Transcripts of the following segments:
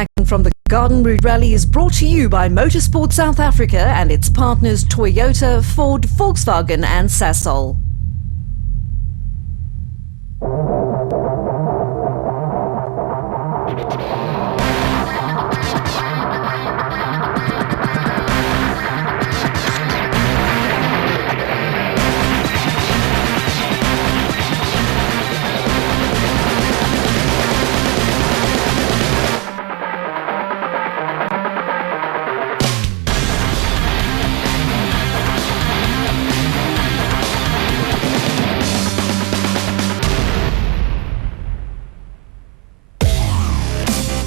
Action from the Garden Route Rally is brought to you by Motorsport South Africa and its partners Toyota, Ford, Volkswagen and Sasol.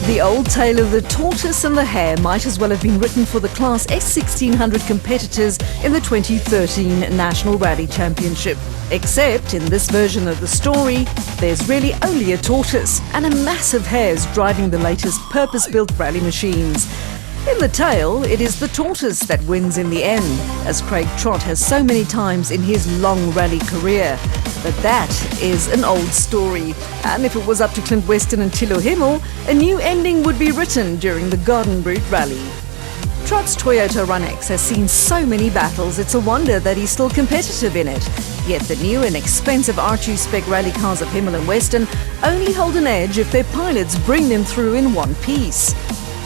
The old tale of the tortoise and the hare might as well have been written for the Class S1600 competitors in the 2013 National Rally Championship. Except in this version of the story, there's really only a tortoise and a massive hares driving the latest purpose-built rally machines. In the tale, it is the tortoise that wins in the end, as Craig Trott has so many times in his long rally career. But that is an old story, and if it was up to Clint Weston and Thilo Himmel, a new ending would be written during the Garden Route Rally. Trott's Toyota Run-X has seen so many battles, it's a wonder that he's still competitive in it. Yet the new and expensive R2 spec rally cars of Himmel and Weston only hold an edge if their pilots bring them through in one piece.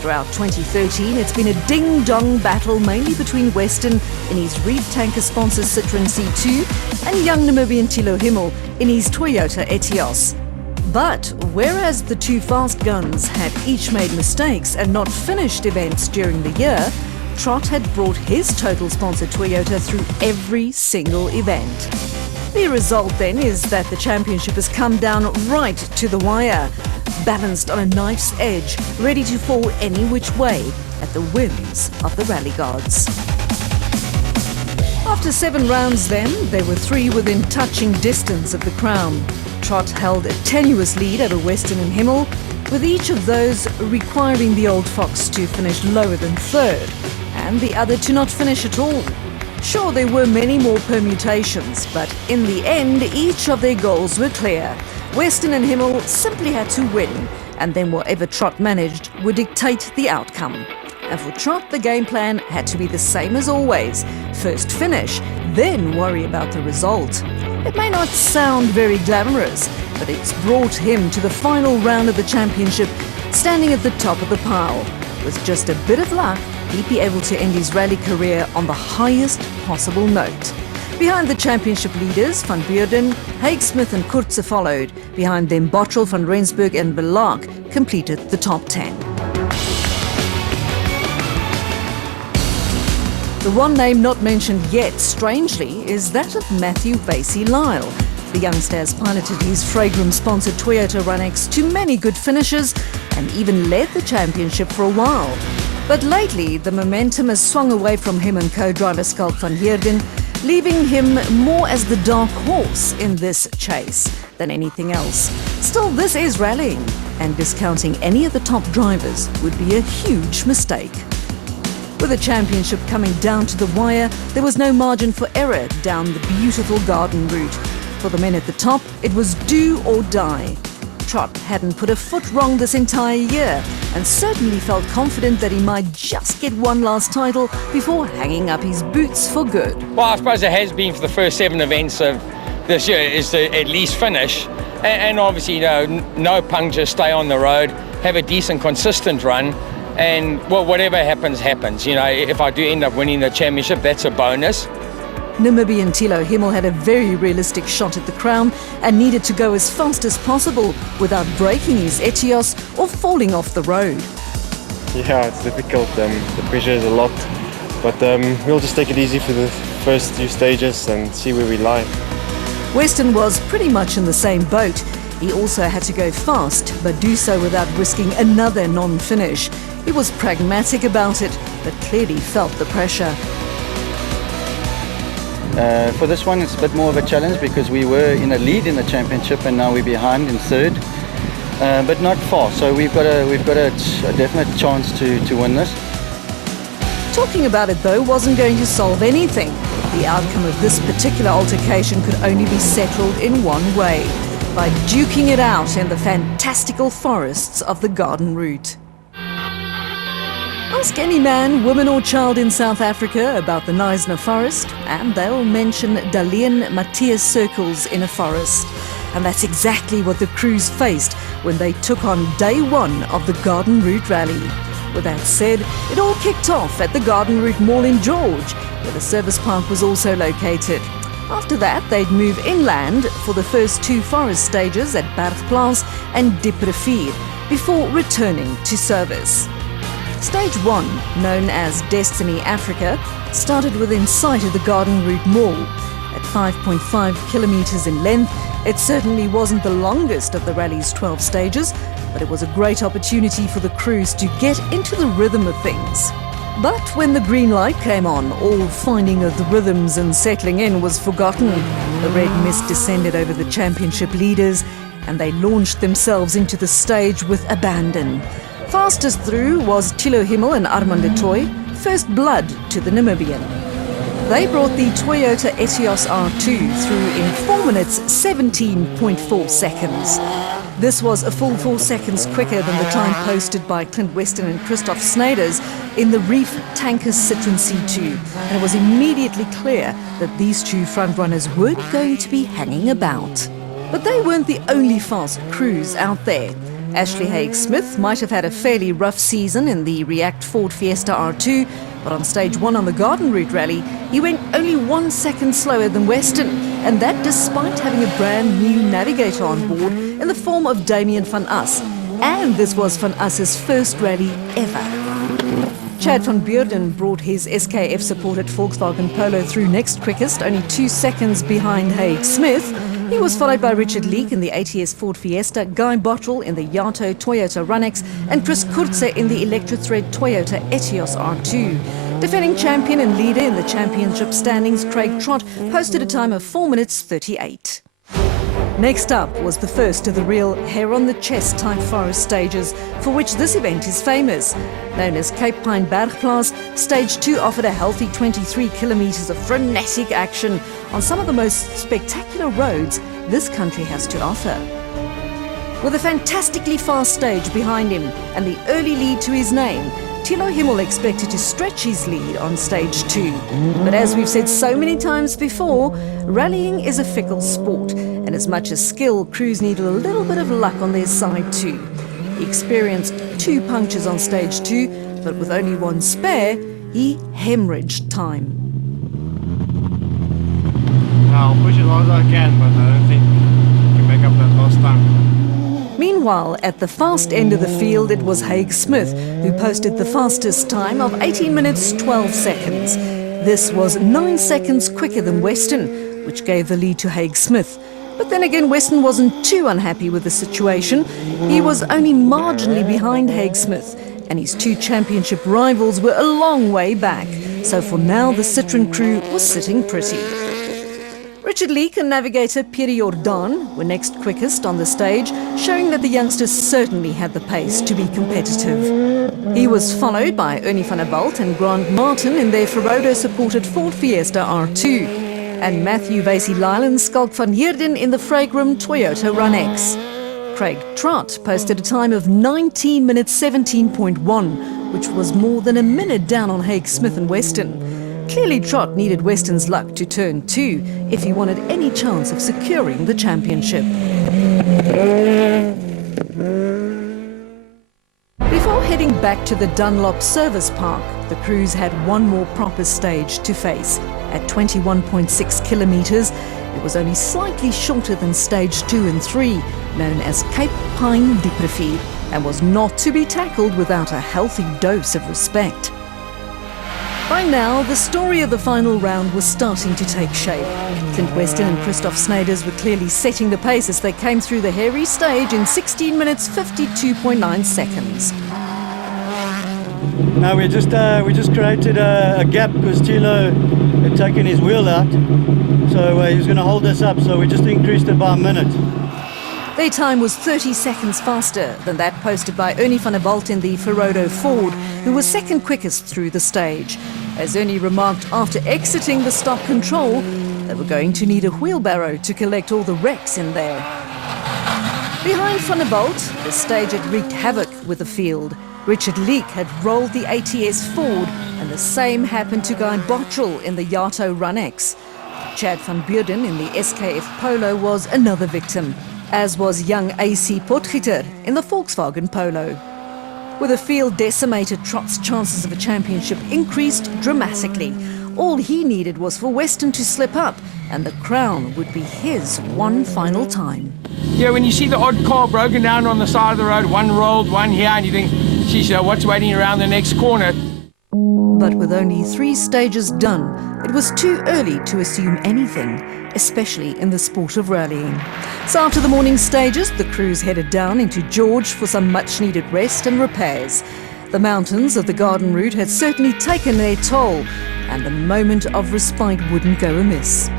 Throughout 2013, it's been a ding-dong battle mainly between Weston in his Reed tanker sponsor Citroën C2 and young Namibian Thilo Himmel in his Toyota Etios. But whereas the two fast guns had each made mistakes and not finished events during the year, Trott had brought his total sponsor Toyota through every single event. The result then is that the championship has come down right to the wire, balanced on a knife's edge, ready to fall any which way at the whims of the rally gods. After 7 rounds then, there were 3 within touching distance of the crown. Trott held a tenuous lead over Weston and Himmel, with each of those requiring the old fox to finish lower than third, and the other to not finish at all. Sure, there were many more permutations, but in the end, each of their goals were clear. Weston and Himmel simply had to win, and then whatever Trott managed would dictate the outcome. And for Trott, the game plan had to be the same as always. First finish, then worry about the result. It may not sound very glamorous, but it's brought him to the final round of the championship, standing at the top of the pile. With just a bit of luck, he'd be able to end his rally career on the highest possible note. Behind the championship leaders, Van Beurden, Haig Smith and Kurtze followed. Behind them, Bottrell, Van Rensburg and Belark completed the top 10. The one name not mentioned yet, strangely, is that of Matthew Vasey-Lyle. The youngster has piloted his Fragram-sponsored Toyota Run-X to many good finishes and even led the championship for a while. But lately, the momentum has swung away from him and co-driver Schalk van Heerden, leaving him more as the dark horse in this chase than anything else. Still, this is rallying, and discounting any of the top drivers would be a huge mistake. With the championship coming down to the wire, there was no margin for error down the beautiful Garden Route. For the men at the top, it was do or die. Trott hadn't put a foot wrong this entire year and certainly felt confident that he might just get one last title before hanging up his boots for good. Well, I suppose it has been for the first 7 events of this year is to at least finish and obviously, you know, no punctures, stay on the road, have a decent, consistent run, and well, whatever happens, happens. You know, if I do end up winning the championship, that's a bonus. Namibian Thilo Himmel had a very realistic shot at the crown and needed to go as fast as possible without breaking his Etios or falling off the road. Yeah, it's difficult. The pressure is a lot, but we'll just take it easy for the first few stages and see where we lie. Weston was pretty much in the same boat. He also had to go fast, but do so without risking another non-finish. He was pragmatic about it, but clearly felt the pressure. For this one, it's a bit more of a challenge because we were in a lead in the championship and now we're behind in third, but not far. So we've got a definite chance to win this. Talking about it, though, wasn't going to solve anything. The outcome of this particular altercation could only be settled in one way, by duking it out in the fantastical forests of the Garden Route. Ask any man, woman or child in South Africa about the Knysna forest and they'll mention Dalian Matthias circles in a forest. And that's exactly what the crews faced when they took on day one of the Garden Route Rally. With that said, it all kicked off at the Garden Route Mall in George, where the service park was also located. After that, they'd move inland for the first two forest stages at Bergplaats and Dieprivier before returning to service. Stage 1, known as Destiny Africa, started within sight of the Garden Route Mall. At 5.5 kilometres in length, it certainly wasn't the longest of the rally's 12 stages, but it was a great opportunity for the crews to get into the rhythm of things. But when the green light came on, all finding of the rhythms and settling in was forgotten. The red mist descended over the championship leaders, and they launched themselves into the stage with abandon. Fastest through was Thilo Himmel and Armand de Toy, first blood to the Namibian. They brought the Toyota Etios R2 through in 4 minutes 17.4 seconds. This was a full 4 seconds quicker than the time posted by Clint Weston and Christoph Snyders in the Reef Tanker Citroen C2. And it was immediately clear that these two frontrunners weren't going to be hanging about. But they weren't the only fast crews out there. Ashley Haig-Smith might have had a fairly rough season in the React Ford Fiesta R2, but on stage 1 on the Garden Route Rally, he went only 1 second slower than Weston, and that despite having a brand new navigator on board in the form of Damien van As. And this was van As's first rally ever. Chad van Beurden brought his SKF-supported Volkswagen Polo through next quickest, only 2 seconds behind Haig-Smith. He was followed by Richard Leek in the ATS Ford Fiesta, Guy Bottrell in the Yato Toyota Runex, and Chris Kurze in the Electrothread Toyota Etios R2. Defending champion and leader in the championship standings, Craig Trott, posted a time of 4 minutes 38. Next up was the first of the real hair-on-the-chest type forest stages, for which this event is famous. Known as Cape Pine Bergplaats, Stage 2 offered a healthy 23 kilometres of frenetic action on some of the most spectacular roads this country has to offer. With a fantastically fast stage behind him and the early lead to his name, Thilo Himmel expected to stretch his lead on stage 2. But as we've said so many times before, rallying is a fickle sport, and as much as skill, crews need a little bit of luck on their side too. He experienced 2 punctures on stage 2, but with only 1 spare, he hemorrhaged time. I'll push as long as I can, but I don't think I can make up that lost time. Meanwhile, at the fast end of the field, it was Haig-Smith who posted the fastest time of 18 minutes 12 seconds. This was 9 seconds quicker than Weston, which gave the lead to Haig-Smith. But then again, Weston wasn't too unhappy with the situation. He was only marginally behind Haig-Smith, and his 2 championship rivals were a long way back. So for now, the Citroen crew was sitting pretty. Richard Leek and navigator Pierre Jordan were next quickest on the stage, showing that the youngsters certainly had the pace to be competitive. He was followed by Ernie van der Walt and Grant Martin in their Ferodo-supported Ford Fiesta R2, and Matthew Vasey-Lyle and Skalk van Heerden in the Fragram Toyota Runex. Craig Trott posted a time of 19 minutes 17.1, which was more than a minute down on Haig-Smith and Weston. Clearly Trott needed Weston's luck to turn 2 if he wanted any chance of securing the championship. Before heading back to the Dunlop Service Park, the crews had one more proper stage to face. At 21.6 kilometres, it was only slightly shorter than stage 2 and 3, known as Cape Pine Dieprivier, and was not to be tackled without a healthy dose of respect. By now, the story of the final round was starting to take shape. Clint Weston and Christoph Snyders were clearly setting the pace as they came through the hairy stage in 16 minutes 52.9 seconds. Now we just created a gap because Thilo had taken his wheel out, so he was going to hold us up, so we just increased it by a minute. Their time was 30 seconds faster than that posted by Ernie van der Walt in the Ferodo Ford, who was second quickest through the stage. As Ernie remarked after exiting the stop control, they were going to need a wheelbarrow to collect all the wrecks in there. Behind Van der Bolt, the stage had wreaked havoc with the field. Richard Leek had rolled the ATS forward, and the same happened to Guy Bottrell in the Yato Run-X. Chad van Beurden in the SKF Polo was another victim, as was young AC Potgieter in the Volkswagen Polo. With the field decimated, Trott's chances of a championship increased dramatically. All he needed was for Weston to slip up, and the crown would be his one final time. Yeah, when you see the odd car broken down on the side of the road, one rolled, one here, and you think, geez, what's waiting around the next corner? But with only 3 stages done, it was too early to assume anything, especially in the sport of rallying. So after the morning stages, the crews headed down into George for some much-needed rest and repairs. The mountains of the Garden Route had certainly taken their toll, and the moment of respite wouldn't go amiss.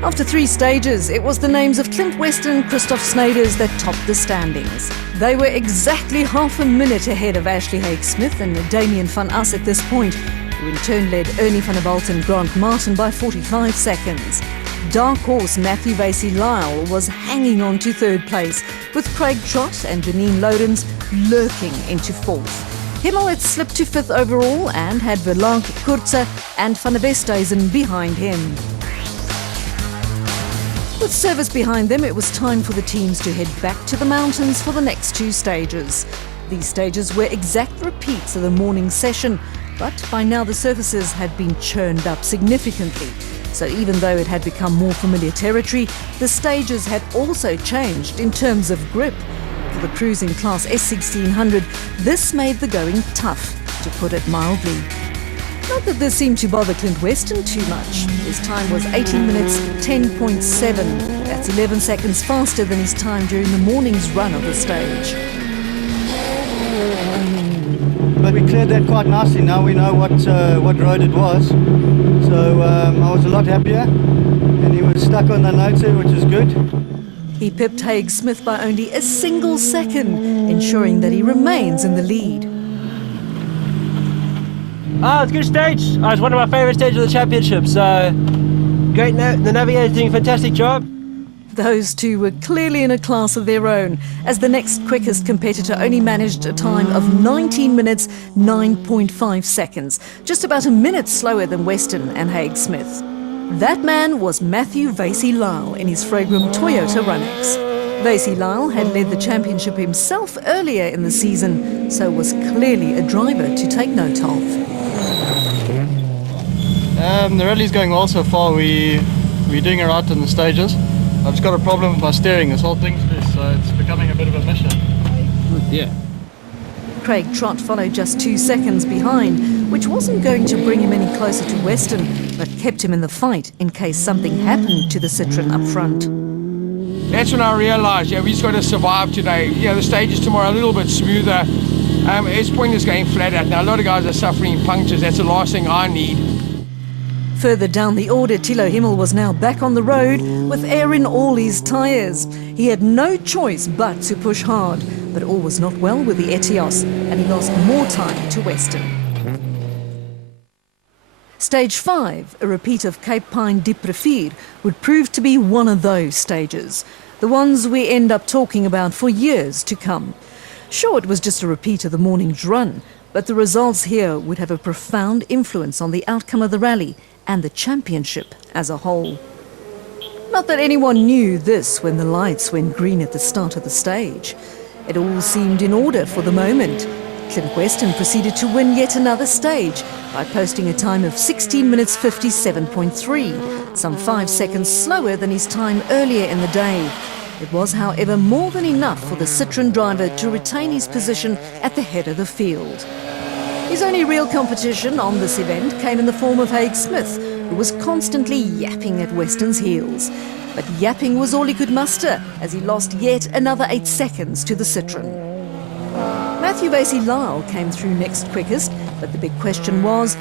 After 3 stages, it was the names of Clint Weston and Christoph Snyders that topped the standings. They were exactly half a minute ahead of Ashley Haig-Smith and Damien van As at this point, who in turn led Ernie van der Bolt and Grant Martin by 45 seconds. Dark horse Matthew Vasey-Lyle was hanging on to 3rd place, with Craig Trott and Janine Lodens lurking into 4th. Himmel had slipped to 5th overall and had Verlank, Kurze and Van der Westhuizen behind him. With service behind them, it was time for the teams to head back to the mountains for the next 2 stages. These stages were exact repeats of the morning session, but by now the surfaces had been churned up significantly. So even though it had become more familiar territory, the stages had also changed in terms of grip. For the crews in Class S1600, this made the going tough, to put it mildly. Not that this seemed to bother Clint Weston too much. His time was 18 minutes 10.7. That's 11 seconds faster than his time during the morning's run of the stage. But we cleared that quite nicely. Now we know what road it was. So I was a lot happier, and he was stuck on the notes here, which is good. He pipped Haig-Smith by only a single second, ensuring that he remains in the lead. It's a good stage. It's one of my favourite stages of the championship. So great, the navigator's doing a fantastic job. Those two were clearly in a class of their own, as the next quickest competitor only managed a time of 19 minutes 9.5 seconds, just about a minute slower than Weston and Haig-Smith. That man was Matthew Vasey-Lyle in his Fragram Toyota Run-X. Vasey-Lyle had led the championship himself earlier in the season, so was clearly a driver to take note of. The rally's going well so far. We're doing alright in the stages. I've just got a problem with my steering. This whole thing's loose, so it's becoming a bit of a mission. Yeah. Craig Trott followed just 2 seconds behind, which wasn't going to bring him any closer to Weston, but kept him in the fight in case something happened to the Citroen up front. That's when I realised, we just got to survive today. The stages tomorrow are a little bit smoother. It's pointless going flat out. Now, a lot of guys are suffering punctures. That's the last thing I need. Further down the order, Thilo Himmel was now back on the road with air in all his tyres. He had no choice but to push hard, but all was not well with the Etios, and he lost more time to Weston. Stage 5, a repeat of Cape Pine Diep Rivier, would prove to be one of those stages, the ones we end up talking about for years to come. Sure, it was just a repeat of the morning's run, but the results here would have a profound influence on the outcome of the rally and the championship as a whole. Not that anyone knew this when the lights went green at the start of the stage. It all seemed in order for the moment. Clint Weston proceeded to win yet another stage by posting a time of 16 minutes 57.3, some 5 seconds slower than his time earlier in the day. It was, however, more than enough for the Citroen driver to retain his position at the head of the field. His only real competition on this event came in the form of Haig-Smith, who was constantly yapping at Weston's heels. But yapping was all he could muster, as he lost yet another 8 seconds to the Citroen. Matthew Vasey-Lyle came through next quickest, but the big question was,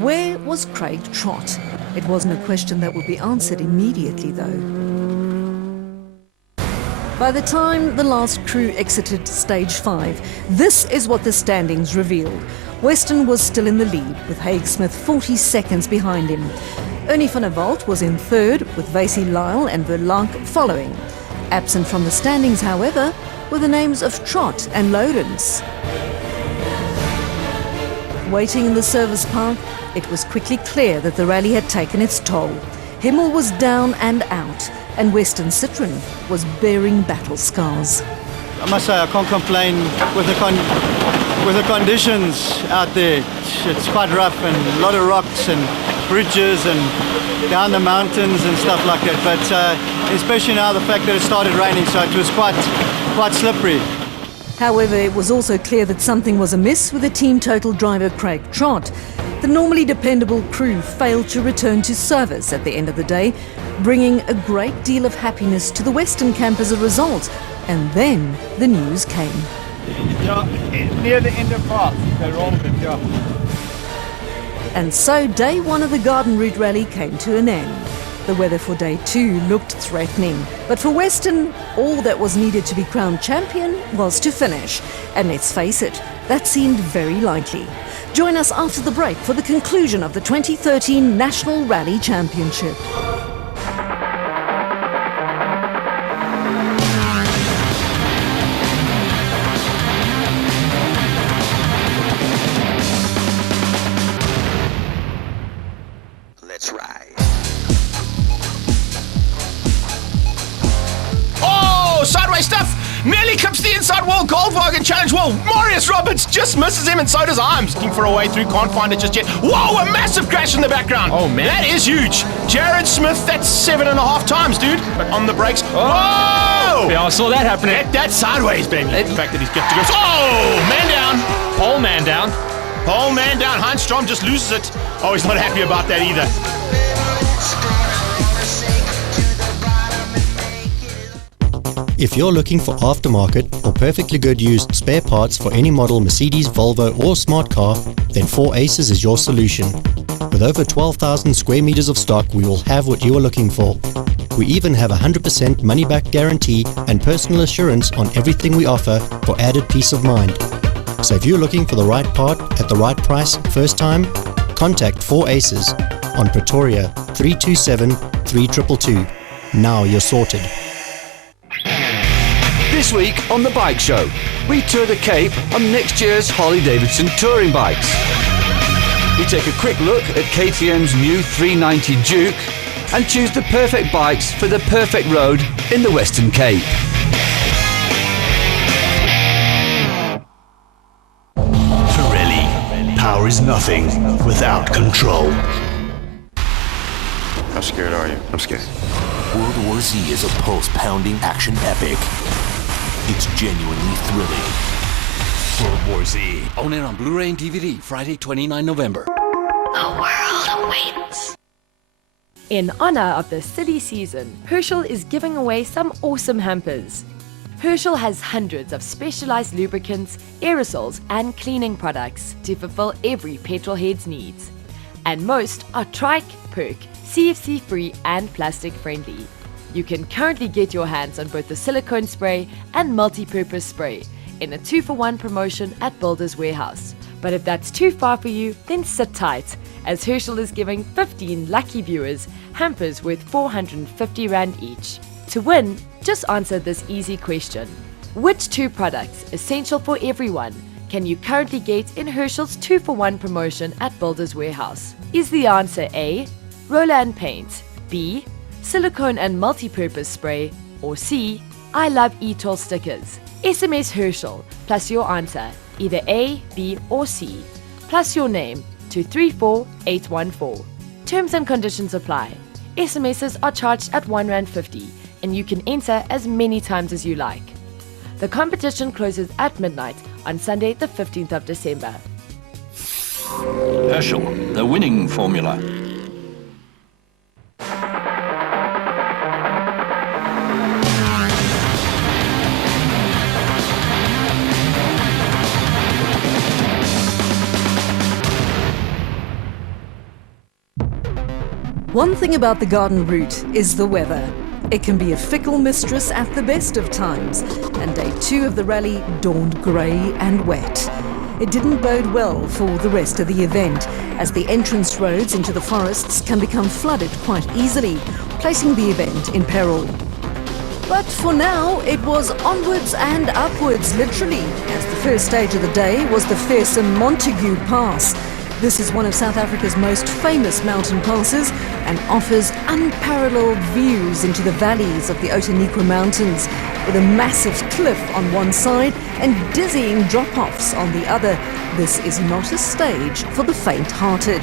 where was Craig Trott? It wasn't a question that would be answered immediately, though. By the time the last crew exited stage 5, this is what the standings revealed. Weston was still in the lead, with Haig-Smith 40 seconds behind him. Ernie van der Walt was in third, with Vasey-Lyle and Verlank following. Absent from the standings, however, were the names of Trott and Lourens. Waiting in the service park, it was quickly clear that the rally had taken its toll. Himmel was down and out, and Western Citroën was bearing battle scars. I must say I can't complain with the conditions out there. It's quite rough and a lot of rocks and bridges and down the mountains and stuff like that. But especially now the fact that it started raining, so it was quite slippery. However, it was also clear that something was amiss with the team total driver Craig Trott. The normally dependable crew failed to return to service at the end of the day, bringing a great deal of happiness to the Western camp as a result. And then the news came. Yeah, near the end of path, they rolled it, yeah. And so day one of the Garden Route Rally came to an end. The weather for day two looked threatening, but for Western, all that was needed to be crowned champion was to finish. And let's face it, that seemed very likely. Join us after the break for the conclusion of the 2013 National Rally Championship. Let's ride. Oh, sideways stuff! Nearly clips the inside wall. Goldwagen challenge wall. Marius Roberts just misses him, and so does Imes. Looking for a way through, can't find it just yet. Whoa, a massive crash in the background. Oh, man. That is huge. Jared Smith, that's 7.5 times, dude. But on the brakes. Whoa! Yeah, I saw that happening. That's sideways, baby. The fact that he's got to go. Oh, man down. Pole man down. Pole man down. Heinz Strom just loses it. Oh, he's not happy about that either. If you're looking for aftermarket or perfectly good used spare parts for any model Mercedes, Volvo or smart car, then 4 Aces is your solution. With over 12,000 square meters of stock, we will have what you are looking for. We even have a 100% money-back guarantee and personal assurance on everything we offer for added peace of mind. So if you're looking for the right part at the right price first time, contact 4 Aces on Pretoria 327 3222. Now you're sorted. This week on The Bike Show, we tour the Cape on next year's Harley-Davidson touring bikes. We take a quick look at KTM's new 390 Duke and choose the perfect bikes for the perfect road in the Western Cape. Pirelli, power is nothing without control. How scared are you? I'm scared. World War Z is a pulse-pounding action epic. It's genuinely thrilling. World War Z. Own it on Blu-ray and DVD, Friday, 29 November. The world awaits. In honor of the silly season, Herschel is giving away some awesome hampers. Herschel has hundreds of specialized lubricants, aerosols, and cleaning products to fulfill every petrolhead's needs. And most are trike, perk, CFC-free, and plastic-friendly. You can currently get your hands on both the silicone spray and multi-purpose spray in a 2-for-1 promotion at Builders Warehouse. But if that's too far for you, then sit tight, as Herschel is giving 15 lucky viewers hampers worth 450 Rand each. To win, just answer this easy question. Which 2 products, essential for everyone, can you currently get in Herschel's 2-for-1 promotion at Builders Warehouse? Is the answer A, roller and paint, B, silicone and multi-purpose spray, or C, I love e-toll stickers? SMS Herschel plus your answer, either A, B or C, plus your name to 34814. Terms and conditions apply. SMSs are charged at R1.50 and you can enter as many times as you like. The competition closes at midnight on Sunday the 15th of December. Herschel, the winning formula. One thing about the Garden Route is the weather. It can be a fickle mistress at the best of times, and day 2 of the rally dawned grey and wet. It didn't bode well for the rest of the event, as the entrance roads into the forests can become flooded quite easily, placing the event in peril. But for now, it was onwards and upwards, literally, as the first stage of the day was the fearsome Montague Pass. This is one of South Africa's most famous mountain passes and offers unparalleled views into the valleys of the Outeniqua Mountains, with a massive cliff on one side and dizzying drop-offs on the other. This is not a stage for the faint-hearted.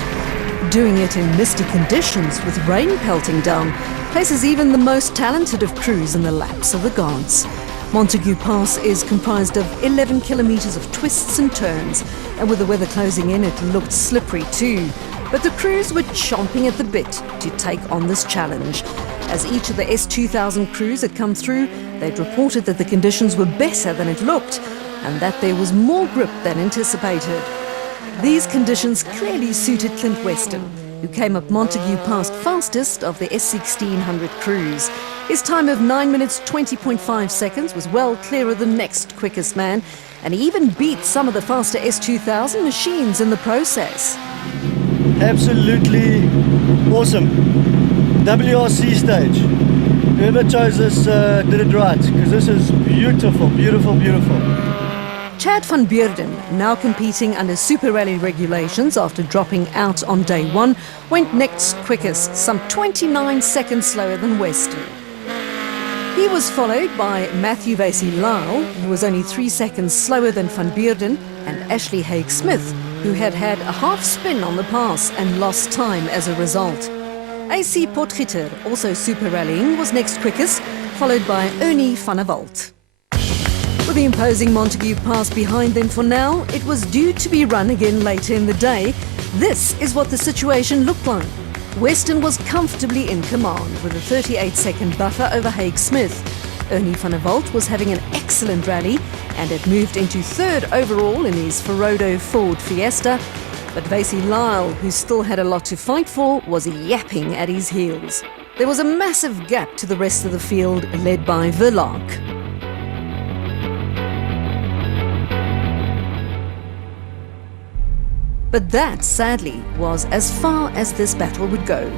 Doing it in misty conditions with rain pelting down places even the most talented of crews in the laps of the gods. Montague Pass is comprised of 11 kilometres of twists and turns, and with the weather closing in, it looked slippery too. But the crews were chomping at the bit to take on this challenge. As each of the S2000 crews had come through, they'd reported that the conditions were better than it looked, and that there was more grip than anticipated. These conditions clearly suited Clint Weston, who came up Montague Pass fastest of the S1600 crews. His time of 9 minutes 20.5 seconds was well clear of the next quickest man, and he even beat some of the faster S2000 machines in the process. Absolutely awesome. WRC stage. Whoever chose this did it right, because this is beautiful, beautiful, beautiful. Chad van Beerden, now competing under Super Rally regulations after dropping out on day one, went next quickest, some 29 seconds slower than Weston. He was followed by Matthew Vasey-Lyle, who was only 3 seconds slower than van Beerden, and Ashley Haig-Smith, who had had a half spin on the pass and lost time as a result. AC Potgieter, also Super Rallying, was next quickest, followed by Ernie van der Walt. With the imposing Montague Pass behind them for now, it was due to be run again later in the day. This is what the situation looked like. Weston was comfortably in command with a 38-second buffer over Haig-Smith. Ernie van der Walt was having an excellent rally and had moved into third overall in his Ferodo Ford Fiesta. But Vasey-Lyle, who still had a lot to fight for, was yapping at his heels. There was a massive gap to the rest of the field, led by Verlaag. But that, sadly, was as far as this battle would go.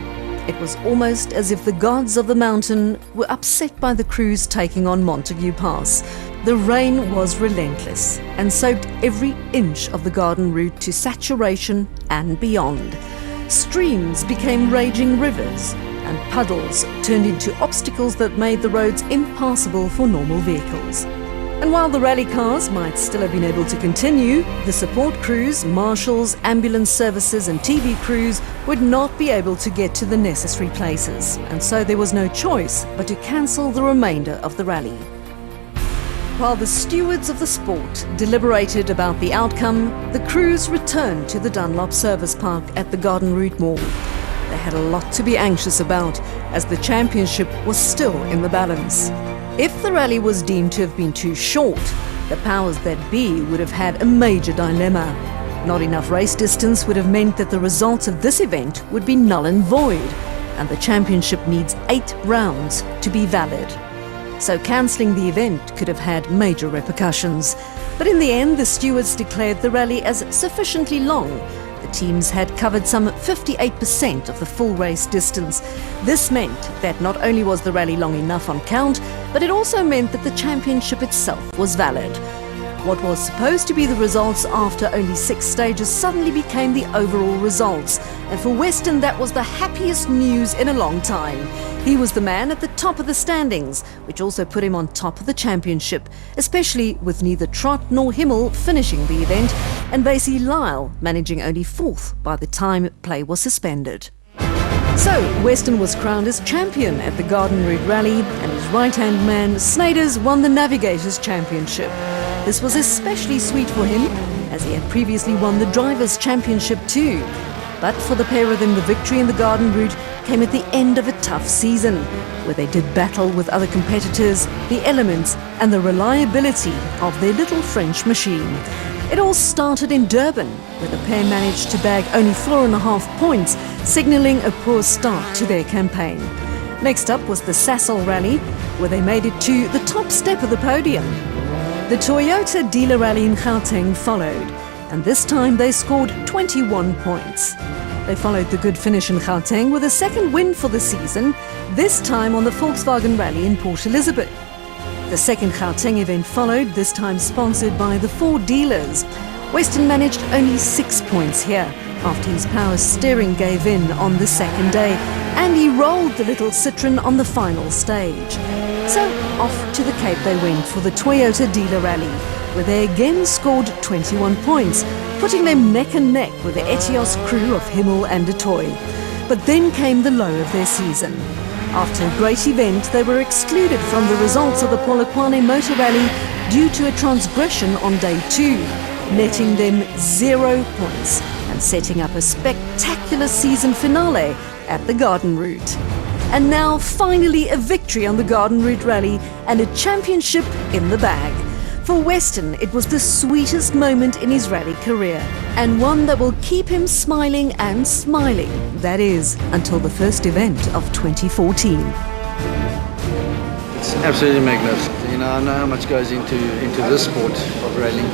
It was almost as if the gods of the mountain were upset by the crews taking on Montague Pass. The rain was relentless and soaked every inch of the garden route to saturation and beyond. Streams became raging rivers, and puddles turned into obstacles that made the roads impassable for normal vehicles. And while the rally cars might still have been able to continue, the support crews, marshals, ambulance services and TV crews would not be able to get to the necessary places, and so there was no choice but to cancel the remainder of the rally. While the stewards of the sport deliberated about the outcome, the crews returned to the Dunlop Service Park at the Garden Route Mall. They had a lot to be anxious about, as the championship was still in the balance. If the rally was deemed to have been too short, the powers that be would have had a major dilemma. Not enough race distance would have meant that the results of this event would be null and void, and the championship needs 8 rounds to be valid. So cancelling the event could have had major repercussions. But in the end, the stewards declared the rally as sufficiently long. The teams had covered some 58% of the full race distance. This meant that not only was the rally long enough on count, but it also meant that the championship itself was valid. What was supposed to be the results after only 6 stages suddenly became the overall results. And for Weston, that was the happiest news in a long time. He was the man at the top of the standings, which also put him on top of the championship, especially with neither Trott nor Himmel finishing the event, and Vasey-Lyle managing only 4th by the time play was suspended. So, Weston was crowned as champion at the Garden Route Rally, and his right-hand man, Snyders, won the Navigators Championship. This was especially sweet for him, as he had previously won the Drivers' Championship too. But for the pair of them, the victory in the Garden Route came at the end of a tough season, where they did battle with other competitors, the elements, and the reliability of their little French machine. It all started in Durban, where the pair managed to bag only 4.5 points, signalling a poor start to their campaign. Next up was the Sasol Rally, where they made it to the top step of the podium. The Toyota Dealer Rally in Gauteng followed. and this time they scored 21 points. They followed the good finish in Gauteng with a second win for the season, this time on the Volkswagen Rally in Port Elizabeth. The second Gauteng event followed, this time sponsored by the Ford dealers. Western managed only 6 points here after his power steering gave in on the second day, and he rolled the little Citroën on the final stage. So off to the Cape they went for the Toyota dealer rally, where they again scored 21 points, putting them neck and neck with the Etios crew of Himmel and de Toy. But then came the low of their season. After a great event, they were excluded from the results of the Polokwane Motor Rally due to a transgression on day 2, netting them 0 points and setting up a spectacular season finale at the Garden Route. And now finally a victory on the Garden Route Rally and a championship in the bag. For Weston, it was the sweetest moment in his rally career, and one that will keep him smiling and smiling, that is, until the first event of 2014. It's absolutely magnificent. You know, I know how much goes into this sport of rallying.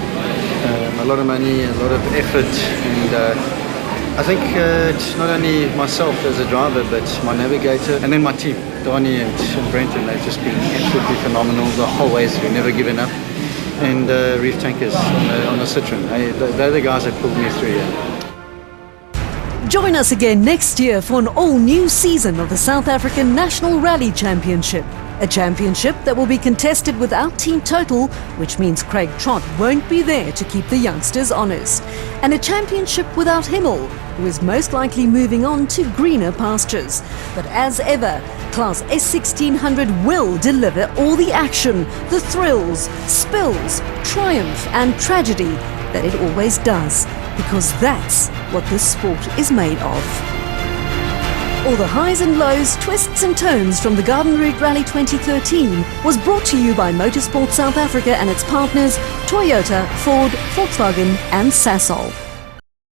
A lot of money, a lot of effort, and I think it's not only myself as a driver, but my navigator and then my team, Donnie and Brenton. They've just been absolutely phenomenal the whole way through, never given up. And Reef Tankers on the Citroën. They're the guys that pulled me through here. Join us again next year for an all-new season of the South African National Rally Championship. A championship that will be contested without team total, which means Craig Trott won't be there to keep the youngsters honest. And a championship without Himmel, who is most likely moving on to greener pastures. But as ever, Class S1600 will deliver all the action, the thrills, spills, triumph and tragedy that it always does, because that's what this sport is made of. All the highs and lows, twists and turns from the Garden Route Rally 2013 was brought to you by Motorsport South Africa and its partners Toyota, Ford, Volkswagen and Sasol.